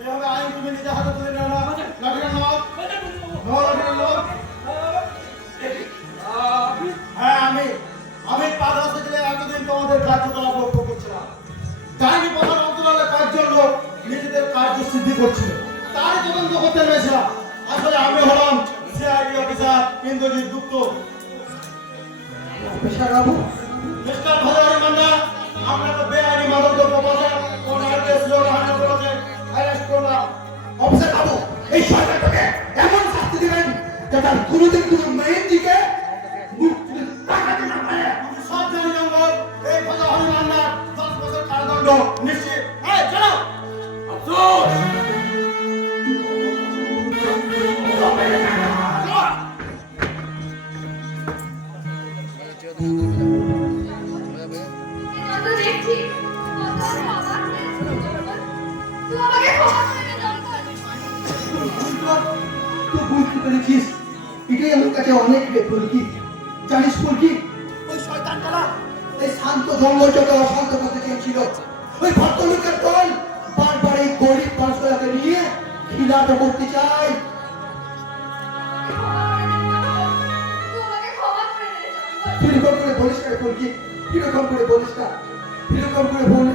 এভাবে আইন তুমি নিজে হাতে তুলে নেও না। লাঠিটা নাও। নাও লাঠিটা নাও। হ্যাঁ আমি পাদাসে গেলে এতদিন তোমাদের কার্যকলাপ লক্ষ্য করছিলাম। ডাইনি প্রধান অন্তরালে কয়েকজন লোক নিজেদের কার্য সিদ্ধি করছিল, তারই তদন্ত করতে পেরেছিলাম। আসলে আমি হলাম সিআইডি অফিসার ইন্দ্রজিৎ গুপ্ত। অফিসার বাবু, মিস্টার ভজহরি মান্না, আপনাকে বেআইনি মাদক দ্রব্য পাচার ও নারকেল হানা করেছে, অ্যারেস্ট করলাম। অফিসার বাবু, এই সরকারটাকে এমন শাস্তি দিবেন যাতে শয়তান কোনোদিন কোনো মেয়ের দিকে মুখ তুলে তাকাতে না পারে। আমি সব জানি জঙ্গল, এই কথা হনুমান না 10 বছর কারাদণ্ড নিশ্চিত। এই চলো। আফসোস এটা তো দেখছি কত অবাক হয়েছিল জঙ্গল। তুই আমাকে ক্ষমা করে দে জঙ্গল। তুই বুঝতে পেরেছিস, এটাই আমার কাছে অনেক রে ফুলকি। জানিস ফুলকি, ওই শয়তানটা এই শান্ত জঙ্গলটাকে অশান্ত করতে চেয়েছিল। ওই ভদ্রলোকের দল বারবার এই গরিব মানুষগুলোকে নিয়ে খিলাটা করতে চায়। তুই আমাকে ক্ষমা করে দে জঙ্গল। এরকম করে বলিস না ফুলকি, এরকম করে বলিস না, এরকম করে বললে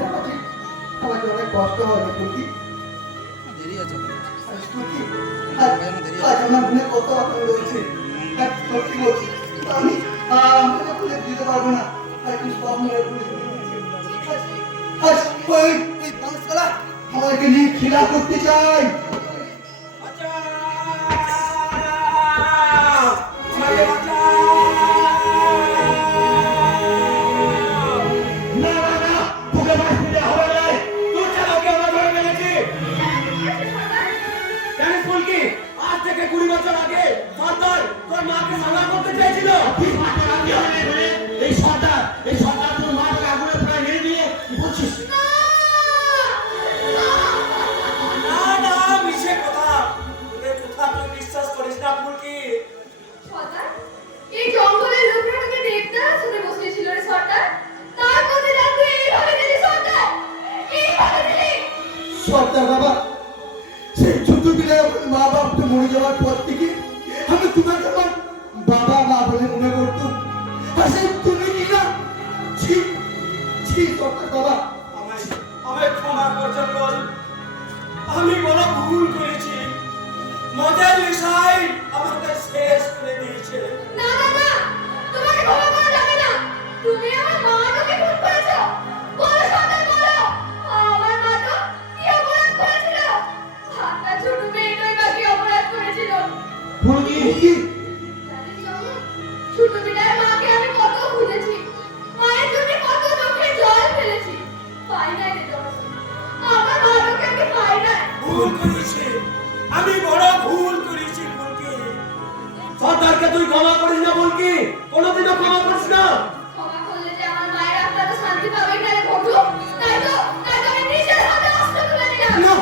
আমাকে অনেক কষ্ট হয় রে ফুলকি। আজ ফুলকি, আজ আমার মনে কত আনন্দ হয়েছে। আজ সত্যি বলছি, আমি আমাকে খুলে দিতে পারবো না। আর তুই সব মনে করে আজ ওই মানুষগুলা আমাকে নিয়ে খেলা করতে চাই। বাঁচাও আমাকে বাঁচাও না না না, তোকে বাঁচতে দেওয়া হবে না। তোর চালাকে আমরা ধরে ফেলেছি। জানিস ফুলকি, আজ থেকে 20 বছর আগে সর্দার তোর মাকে মামলা করতে চেয়েছিল। তুই মাকে রাজি হবে না বলে এই সরকার তোর মাকে আগুনে প্রায় মেরে দিয়ে কি বলছিস? না না মিছে কথা, তোদের কথা তুই বিশ্বাস করিস না ফুলকি। সর্দার, এই জঙ্গলের লোকরা আমাকে দেবদাস শুনে বসেছিল রে সর্দার। তার মধ্যে না তুই এইভাবে দিলি সর্দার, এইভাবে দিলি। সর্দার বাবা, সেই ছোটবেলায় আমার মা বাপটা মরে যাওয়ার পর থেকে আমি তোমাকে আমার বাবা মা বলে মনে করতাম। আর সেই তুমি কি না, ছি ছি সর্দার বাবা। আমায় ক্ষমা কর জঙ্গল, আমি বড় ভুল করেছি। মদের নেশায় আমাকে শেষ করে দিয়েছে। না না না, তোমাকে ক্ষমা করা যাবে না। তুমি আমার মাকে খুন করেছো। বলো সর্দার, বলো আমার মা তো কি অপরাধ করেছিল? একটা ছোট মেয়েটাই বা কি অপরাধ করেছিল? ফুলকি কি জানিস জঙ্গল, ছোটবেলায় মাকে আমি কত খুঁজেছি, মায়ের জন্য কত চোখের জল ফেলেছি, পাই নাই রে জঙ্গল। আমার মাকে আমি পাই নাই। ভুল করেছি, আমি বড় ভুল করেছি ফুলকি। সর্দারকে তুই ক্ষমা করিস না ফুলকি, কোনোদিনও ক্ষমা করিস না। ক্ষমা করলে যে আমার মায়ের আত্মাটা শান্তি পাবে না রে ঘটু। তাই তো আমি নিজের হাতে অস্ত্র তুলে নিলাম। না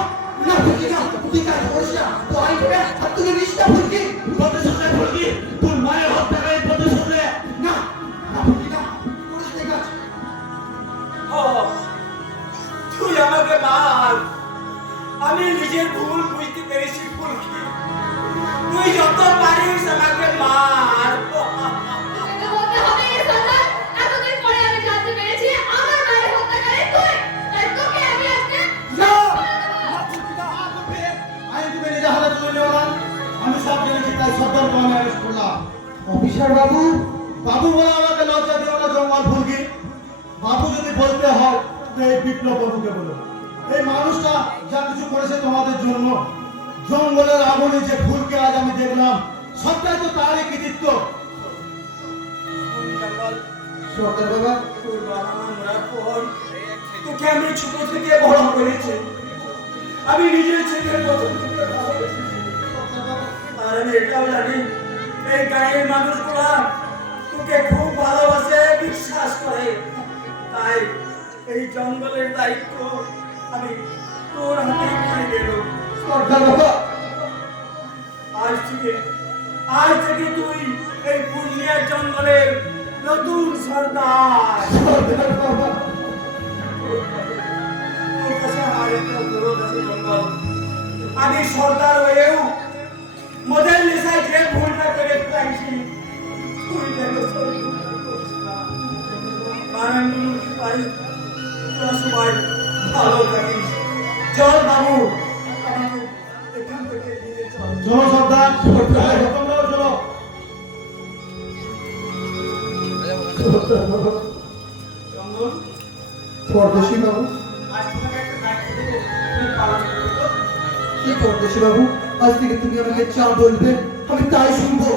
না ফুলকি না, তুই কাজ করিস না। তো আই করে আর তুই নিষ্ঠা ফুলকি প্রতিশোধ নে ফুলকি, তোর মায়ের হত্যাকারী প্রতিশোধ নে। না না ফুলকি না, করিস না কাজ। ও, তুই আমাকে মার, আমি নিজের ভুল বুঝতে পেরেছি ফুলকি। তুই যত পারিস আমাকে মার। এটা বলতে হবে রে সর্দার, এতদিন পরে আমি জানতে পেরেছি আমার মায়ের হত্যাকারী তুই। তাই তোকে আমি আজকে না, আইন তুমি নিজে হাতে তুলে নেও না। আমি সব জেনেছি, তাই সর্দারকে আমি অ্যারেস্ট করলাম। অফিসার বাবু, বাবু বলে আমাকে লজ্জা দিও না জঙ্গল ফুলকি। বাবু যদি বলতে হয় তো এই বিপ্লব বাবুকে বলো। এই মানুষটা যা কিছু করেছে তোমাদের জন্য, জঙ্গলের আগুনে যে ফুলকে আজ আমি দেখলাম, সবটাই তো তারই কৃতিত্ব। সর্দার বাবা, তোর বাবা মা মরার পর তোকে আমি ছোট থেকে বড় করেছি। আমি নিজের ছেলের প্রথম থেকে ভালোবেসেছি। আর আমি এটাও জানি এই গাঁয়ের মানুষগুলা তোকে খুব ভালোবাসে, বিশ্বাস করে। তাই এই জঙ্গলের দায়িত্ব আমি তোর হাতে দিয়ে দিলাম। সর্দার বাবা, আজ থেকে তুই এই পুরুলিয়ার জঙ্গলের নতুন সর্দার। সর্দার বাবা, তোর কাছে আমার একটা অনুরোধ আছে জঙ্গল। আমি সর্দার হয়েও মদের নেশায় যে ভুলটা করে ফেলেছি, তুই যেন সেই ভুলটা করিস না। কারণ ভাই, তোরা সবাই ভালো থাকিস। চল বাবু, আমাকে এখান থেকে নিয়ে চল। চলো সর্দার, তোমরাও চলো। জঙ্গল, পরদেশি বাবু, আজ তোমাকে একটা দায়িত্ব দেবো, তুমি পালন করো তো। কি পরদেশি বাবু, আজ থেকে তুমি আমাকে যা বলবে আমি তাই শুনবো।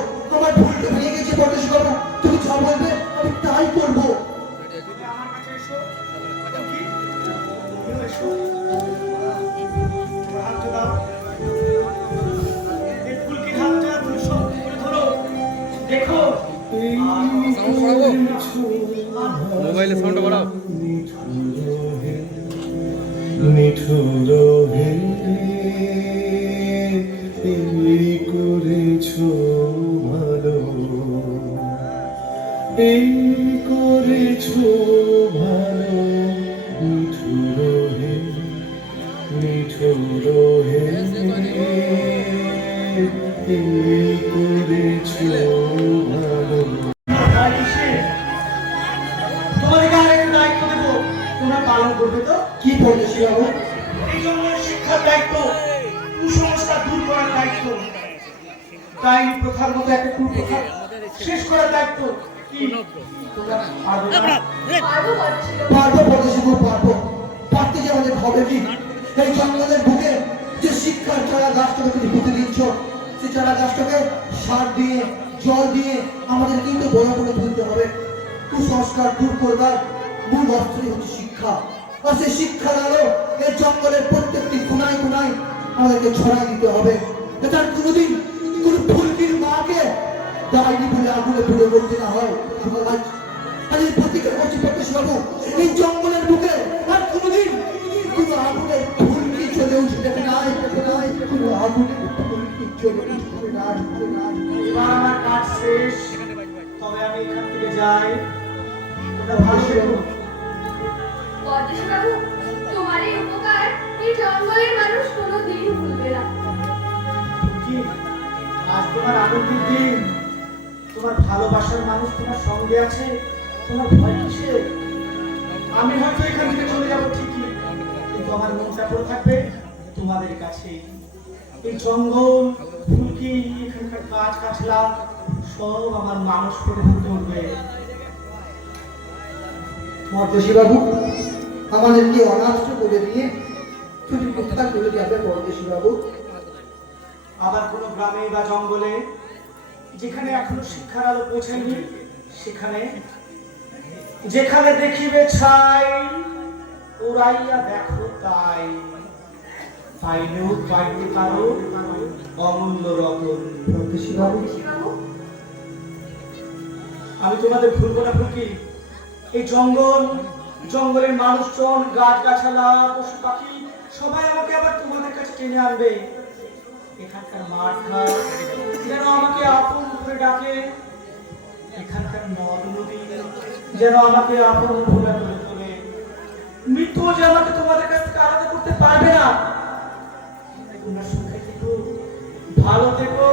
দেখো মোবাইলে সাউন্ড বাড়াও। নিঠুর হে এই করেছো ভালো, এই করেছো ভালো, নিঠুর হে নিঠুর হে এই করেছো ভালো। তোমাদেরকে আরেকটা দায়িত্ব দেবো, তোমরা পালন করবে তো? কি বলছি বাবু? এই জন্য শিক্ষার দায়িত্ব, কুসংস্কার দূর করার দায়িত্ব, ডাইনি প্রথার মতো একটা কুপ্রথা শেষ করার দায়িত্ব কি তোমরা পারবে না? পারবো পদ্মশ্রী বাবু। পারবো পড়েছি গো, পারবো। পারতে যে আমাদের হবে কি? এই জঙ্গলের বুকে যে শিক্ষার চারা গাছটাকে তুমি পুঁতে দিচ্ছ, সেই চারা গাছটাকে সার দিয়ে জল দিয়ে আমাদের কিন্তু বড় করে তুলতে হবে। কুসংস্কার দূর করবার মূল অস্ত্রই হচ্ছে শিক্ষা। আর সেই শিক্ষার আলো এই জঙ্গলের প্রত্যেকটি কোনায় কোনায় আমাদেরকে ছড়াই দিতে হবে। এটার কোনোদিন কোন ফুলকির মাকে ডাইনি বলে আগুনে পুড়ে বলতে না হয়। আর এই প্রতিজ্ঞা করছি প্রত্যেক বাবু, এই জঙ্গলের বুকে আর কোনোদিন কোনো আগুনের ফুলকি চলে উঠবে নাই, কোনো আগুনের ফুলকি চলে উঠবে নাই। এবার আমার কাজ শেষ, তবে আমি এখান থেকে যাই। তোমরা ভালো থেকো। পদ্মশ্রী বাবু, তোমার এই উপকার এই জঙ্গলের মানুষ কোনোদিন ভুলবে না। কি আজ তোমার আনন্দের দিন, তোমার ভালোবাসার মানুষ তোমার সঙ্গে আছে, তোমার ভয় কিসের? আমি হয়তো এখান থেকে চলে যাবো ঠিকই, কিন্তু আমার মনটা পড়ে থাকবে তোমাদের কাছে। এই জঙ্গল ফুলকি এখানকার গাছ গাছলা সব আমার মানুষ করে তুলবে। পরদেশী বাবু, আমাদেরকে অনাথ করে দিয়ে তুমি কোথায় চলে যাবে পরদেশী বাবু? আবার কোনো গ্রামে বা জঙ্গলে যেখানে এখনো শিক্ষার আলো পৌঁছায়নি, সেখানে যেখানে দেখিবে ছাই ওরাইয়া দেখো তাই, পাইলেও পাইতে পারো অমূল্য রতন। পরদেশী বাবু, বাবু, আমি তোমাদের ভুলবো না ফুলকি। এই জঙ্গলের মানুষজন, গাছ গাছালা, পশু পাখি সবাই আমাকে আবার তোমাদের কাছে টেনে আনবে। এখানকার মাঠ ঘাট যেন আমাকে আপন করে ডাকে, এখানকার নদ নদী যেন আমাকে আপন করে তোলে। মৃত্যু যে আমাকে তোমাদের কাছ থেকে আলাদা করতে পারবে না। তোমরা সুখে থেকো, ভালো থেকো,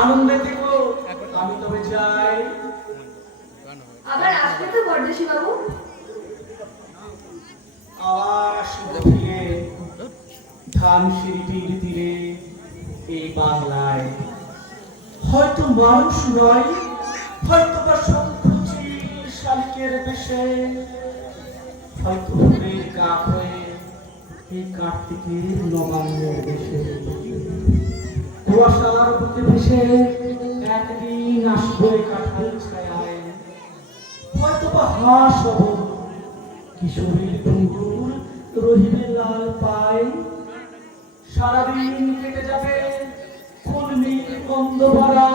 আনন্দে থেকো। আমি তবে যাই। আবার আসবে তো পদ্মশ্রী বাবু? আবার আসবো ফিরে ধানসিঁড়িটির তীরে এই বাংলায়। হয়তো মানুষ নয়, হয়তো বা শঙ্খচি শালিকের বেশে, হয়তো ফুলের কাক হয়ে এই কার্তিকের নবান্নের দেশে। কুয়াশার বুকে ভেসে একদিন আসবো এই কাঁঠাল ছায়ায়। হয়তো বা হাঁস হব, কিশোরীর ঘুঙুর রহিবে লাল পায়। সারাদিন কেটে যাবে কলমির গন্ধ ভরা